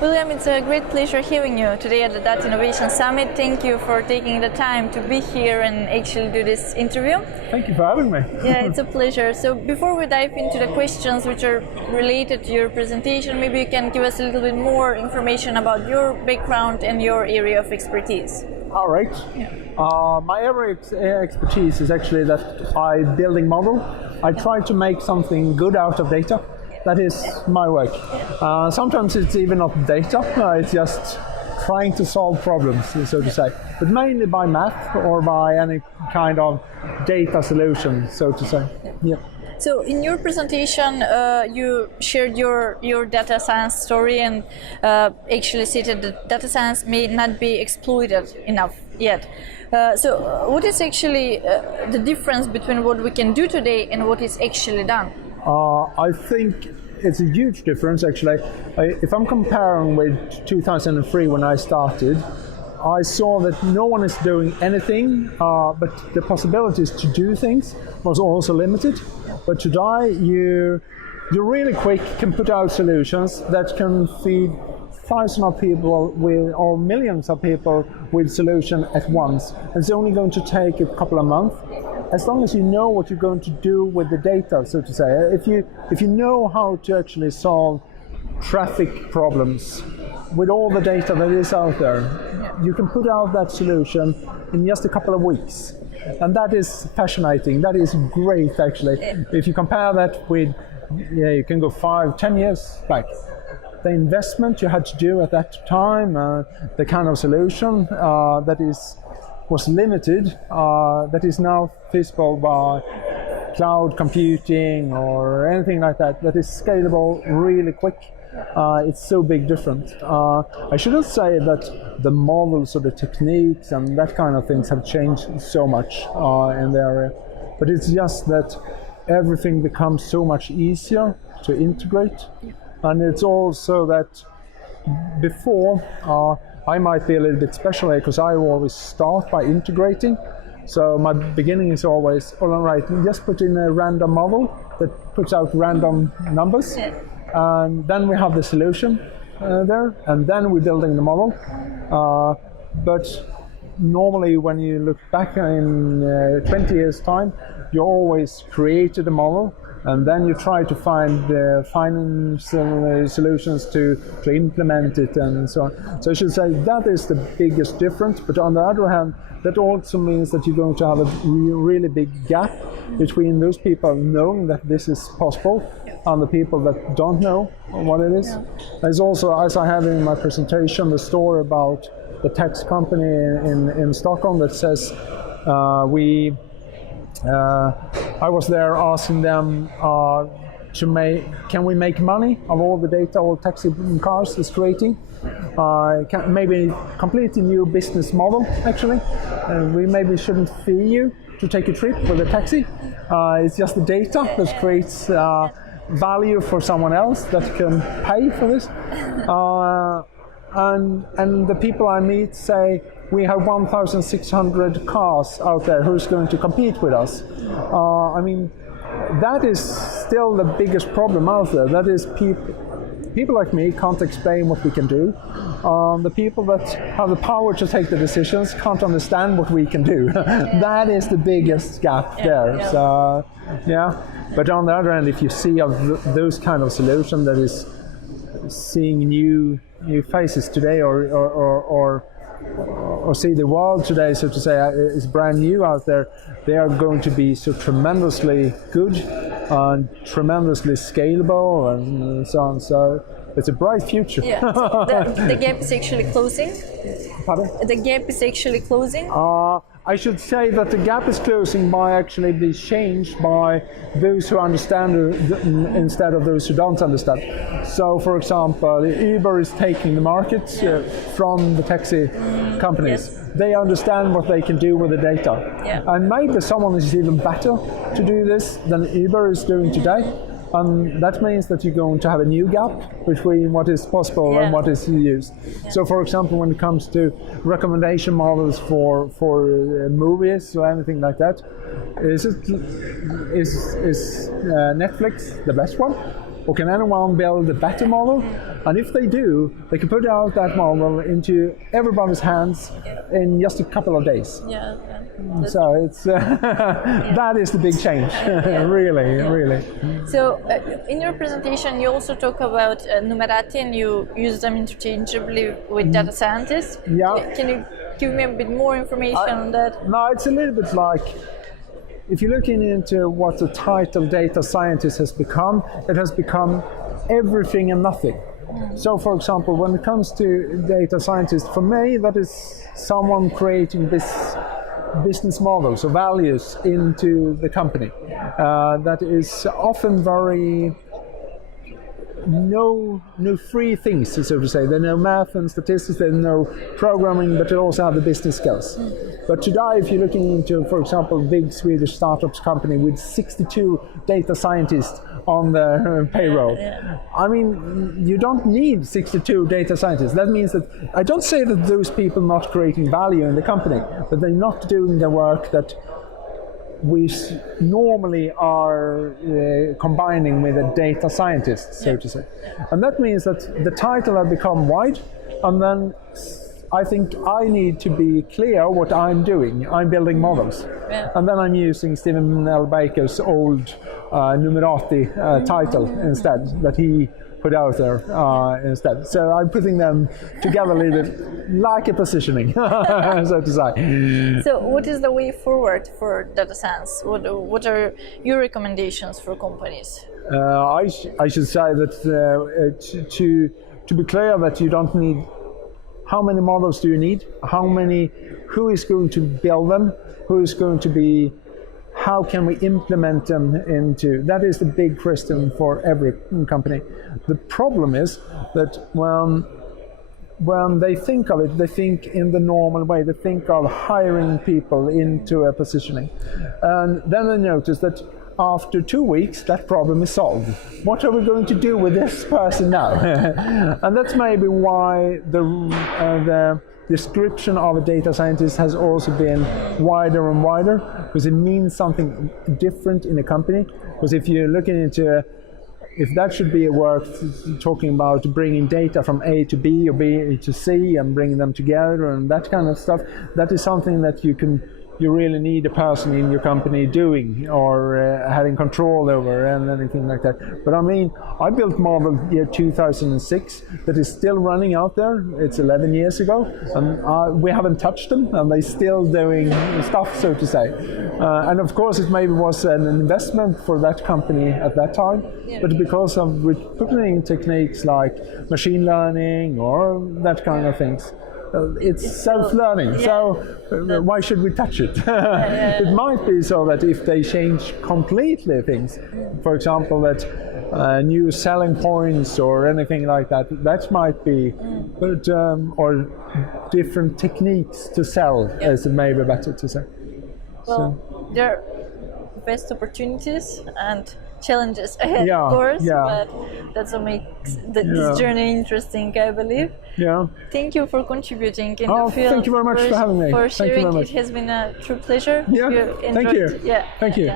William, it's a great pleasure having you today at the Data Innovation Summit. Thank you for taking the time to be here and actually do this interview. Thank you for having me. Yeah, it's a pleasure. So before we dive into the questions which are related to your presentation, maybe you can give us a little bit more information about your background and your area of expertise. All right. Yeah. My area of expertise is actually that I building model. I try to make something good out of data. That is my work. Sometimes it's even not data, it's just trying to solve problems, so to say. But mainly by math or by any kind of data solution, so to say. Yeah. So in your presentation, you shared your data science story and actually stated that data science may not be exploited enough yet. So what is actually the difference between what we can do today and what is actually done? I think it's a huge difference, actually. If I'm comparing with 2003 when I started, I saw that no one is doing anything, but the possibilities to do things was also limited. But today, you really quick can put out solutions that can feed thousands of people or millions of people with solution at once. It's only going to take a couple of months. As long as you know what you're going to do with the data, so to say. If you know how to actually solve traffic problems with all the data that is out there, you can put out that solution in just a couple of weeks. And that is fascinating. That is great, actually. If you compare that with, you can go 5-10 years back. The investment you had to do at that time, the kind of solution was limited, that is now feasible by cloud computing or anything like that, that is scalable really quick. It's so big different. I shouldn't say that the models or the techniques and that kind of things have changed so much in the area, but it's just that everything becomes so much easier to integrate. And it's also that before, I might be a little bit special here because I always start by integrating. So my beginning is always, all right, just put in a random model that puts out random numbers. And then we have the solution there, and then we're building the model. But normally when you look back in 20 years' time, you always created a model, and then you try to find financial solutions to implement it and so on. So I should say that is the biggest difference. But on the other hand, that also means that you're going to have a really big gap between those people knowing that this is possible and the people that don't know what it is. Yeah. There's also, as I have in my presentation, the story about the tax company in Stockholm that says I was there asking them can we make money of all the data all taxi cars is creating? Maybe completely new business model, actually. We maybe shouldn't fee you to take a trip with a taxi. It's just the data that creates value for someone else that can pay for this. And the people I meet say, we have 1,600 cars out there, who's going to compete with us? I mean, that is still the biggest problem out there. That is people like me can't explain what we can do. The people that have the power to take the decisions can't understand what we can do. That is the biggest gap there. Yeah. So, yeah. But on the other hand, if you see those kind of solutions that is seeing new faces today or see the world today, so to say, is brand new out there, they are going to be so tremendously good and tremendously scalable and so on. So it's a bright future. Yeah. So the gap is actually closing? Pardon? The gap is actually closing? I should say that the gap is closing by actually being changed by those who understand instead of those who don't understand. So, for example, Uber is taking the market from the taxi companies. Yes. They understand what they can do with the data. Yeah. And maybe someone is even better to do this than Uber is doing today. And that means that you're going to have a new gap between what is possible and what is used. Yeah. So, for example, when it comes to recommendation models for movies or anything like that, is Netflix the best one? or can anyone build a better model? And if they do, they can put out that model into everybody's hands in just a couple of days. Yeah. So it's that is the big change, really. So in your presentation, you also talk about Numerati, and you use them interchangeably with data scientists. Yeah. Can you give me a bit more information on that? No, it's a little bit like, if you're looking into what the title data scientist has become, it has become everything and nothing. So, for example, when it comes to data scientists, for me, that is someone creating this business models or values into the company. That is often very no free things, so to say. They know math and statistics, they know programming, but they also have the business skills. But today, if you're looking into, for example, big Swedish startups company with 62 data scientists on the payroll, I mean, you don't need 62 data scientists. That means that, I don't say that those people are not creating value in the company, but they're not doing the work that we normally are combining with a data scientist, so to say. And that means that the title has become wide, and then I think I need to be clear what I'm doing. I'm building models. And then I'm using Stephen L. Baker's old Numerati title instead, that he put out there instead. So I'm putting them together a little bit like a positioning, so to say. So what is the way forward for data science? What are your recommendations for companies? I should say that to be clear, that you don't need, how many models do you need? Who is going to build them? Who is going to be, how can we implement them into, that is the big question for every company. The problem is that when they think of it, they think in the normal way. They think of hiring people into a positioning. And then they notice that after 2 weeks, that problem is solved. What are we going to do with this person now? And that's maybe why the description of a data scientist has also been wider and wider, because it means something different in a company. Because if you're looking into, if that should be a work talking about bringing data from A to B or B to C and bringing them together and that kind of stuff, that is something that you really need a person in your company doing or having control over and anything like that. But I mean, I built model year 2006 that is still running out there. It's 11 years ago, and we haven't touched them, and they're still doing stuff, so to say. And of course, it maybe was an investment for that company at that time, but because of with putting techniques like machine learning or that kind of things, it's self-learning, so why should we touch it? It might be so that if they change completely things, for example, that new selling points or anything like that, that might be, but or different techniques to sell is maybe better to say. Well, there are best opportunities and challenges ahead, of course, but that's what makes this journey interesting, I believe. Thank you for contributing in the field. Thank you very much for having me. For sharing, it has been a true pleasure. Thank you. Yeah. Thank you.